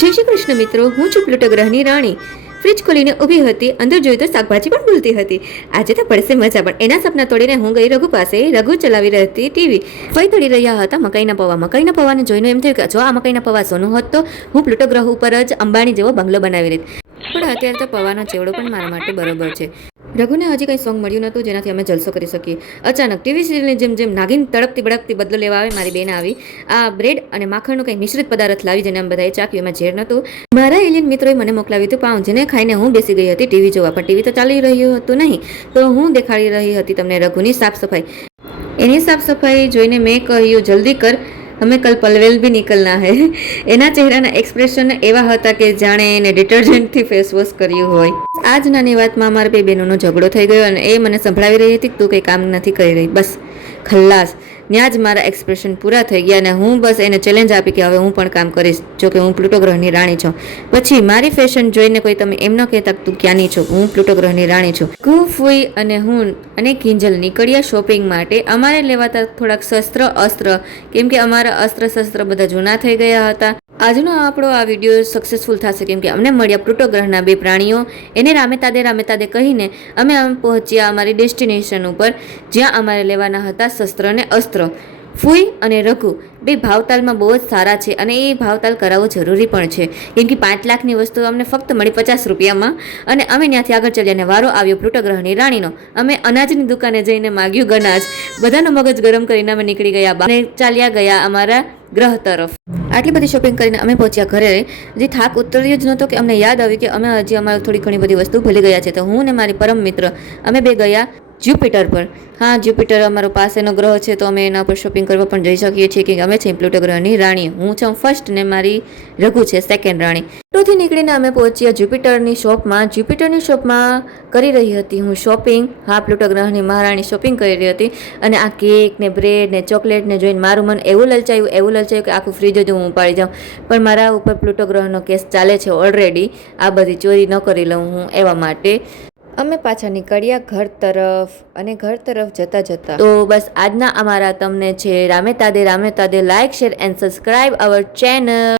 જય શ્રી કૃષ્ણ મિત્રો, હું છું પ્લુટો ગ્રહની રાણી. ફ્રીજ ખોલીને ઊભી હતી, અંદર જોયું તો શાકભાજી પણ ભૂલતી હતી. આજે તો પડશે મજા, પણ એના સપના તોડીને હું ગઈ રઘુ પાસે. રઘુ ચલાવી રહી હતી ટીવી. ફઈ તળી રહ્યા હતા મકાઈના પૌવા. મકાઈના પૌવાને જોઈને એમ થયું કે જો આ મકાઈના પૌવા સોનું હોત તો હું પ્લુટો ગ્રહ ઉપર જ અંબાણી જેવો બંગલો બનાવી રહી. પણ અત્યારે તો પૌવાનો ચેવડો પણ મારા માટે બરોબર છે. રઘુને હજી કંઈ સોંગ મળ્યું નહોતું જેનાથી અમે જલસો કરી શકીએ. અચાનક ટીવી સિરિયલની જેમ જેમ નાગિન તડકતી બળકતી બદલો લેવા આવે, મારી બેન આવી આ બ્રેડ અને માખણનું કંઈ મિશ્રિત પદાર્થ લાવી, જેને અમે બધાએ ચાખ્યું. એમાં ઝેર નહોતું. મારા એલિયન મિત્રોએ મને મોકલાવ્યું હતું પાઉં, જેને ખાઈને હું બેસી ગઈ હતી ટીવી જોવા. પણ ટીવી તો ચાલી રહ્યું હતું નહીં, તો હું દેખાડી રહી હતી તમને રઘુની સાફ સફાઈ. એની સાફ સફાઈ જોઈને મેં કહ્યું, જલ્દી કર, હમે કલ પલવેલ ભી નિકલના હૈ. એના ચહેરાના એક્સપ્રેશન એવા હતા કે જાણે એને ડિટર્જન્ટથી ફેસ વોશ કર્યું હોય. આ જ નાની વાતમાં અમારા બે બહેનોનો ઝઘડો થઈ ગયો અને એ મને સંભળાવી રહી હતી કે તું કંઈ કામ નથી કરી રહી. બસ ખલ્લાસ. ત્યાં જ મારા એક્સપ્રેશન પૂરા થઈ ગયા અને હું બસ એને ચેલેન્જ આપી કે હવે હું પણ કામ કરીશ, જો કે હું પ્લુટો ગ્રહની રાણી છું. પછી મારી ફેશન જોઈને કોઈ તમે એમ ન કહેતા તું ક્યાંની છો, હું પ્લુટો ગ્રહની રાણી છું. ફૂઈ અને હું અને કિંજલ નીકળ્યા શોપિંગ માટે. અમારે લેવાતા થોડાક શસ્ત્ર અસ્ત્ર, કેમ કે અમારા અસ્ત્ર શસ્ત્ર બધા જૂના થઈ ગયા હતા. આજનો આપણો આ વિડીયો સક્સેસફુલ થશે કેમ કે અમને મળ્યા પ્લુટો ગ્રહના બે પ્રાણીઓ. એને રામે તાદે કહીને અમે પહોંચ્યા અમારી ડેસ્ટિનેશન ઉપર, જ્યાં અમારે લેવાના હતા શસ્ત્ર અને અસ્ત્ર. ફૂઈ અને રઘુ બે ભાવતાલમાં બહુ જ સારા છે અને એ ભાવતાલ કરાવવો જરૂરી પણ છે, કેમ કે 5 લાખની વસ્તુ અમને ફક્ત મળી 50 રૂપિયામાં. અને અમે ત્યાંથી આગળ ચાલ્યા અને વારો આવ્યો પ્લુટો ગ્રહની રાણીનો. અમે અનાજની દુકાને જઈને માગ્યું ગનાજ. બધાનો મગજ ગરમ કરીને અમે નીકળી ગયા અને ચાલ્યા ગયા અમારા ગ્રહ તરફ. આટલી બધી શોપિંગ કરીને અમે પહોંચ્યા ઘરે. હજી થાક ઉતર્યો જ નહોતો કે અમને યાદ આવ્યું કે અમે હજી અમારે થોડી ઘણી બધી વસ્તુ ભૂલી ગયા છે. તો હું ને મારી પરમ મિત્ર અમે બે ગયા જ્યુપિટર પર. હા, જ્યુપિટર અમારો પાસેનો ગ્રહ છે, તો અમે એના પર શોપિંગ કરવા પણ જઈ શકીએ છીએ કે અમે છીએ પ્લુટો ગ્રહની રાણી. હું છું ફર્સ્ટ ને મારી રઘુ છે સેકન્ડ રાણી. પ્લુટોથી નીકળીને અમે પહોંચ્યા જ્યુપિટરની શોપમાં. જ્યુપિટરની શોપમાં કરી રહી હતી હું શોપિંગ. હા, પ્લુટો ગ્રહની મહારાણી શોપિંગ કરી રહી હતી અને આ કેક ને બ્રેડ ને ચોકલેટ ને જોઈને મારું મન એવું લલચાયું કે આખું ફ્રીજ જ હું ઉપાડી જાઉં. પણ મારા ઉપર પ્લુટો ગ્રહનો કેસ ચાલે છે ઓલરેડી. આ બધી ચોરી ન કરી લઉં હું એવા માટે અમે પાછા નીકળ્યા ઘર તરફ. અને ઘર તરફ જતા તો બસ આજના અમારા તમને છે રામે તાદે like, share and subscribe our channel.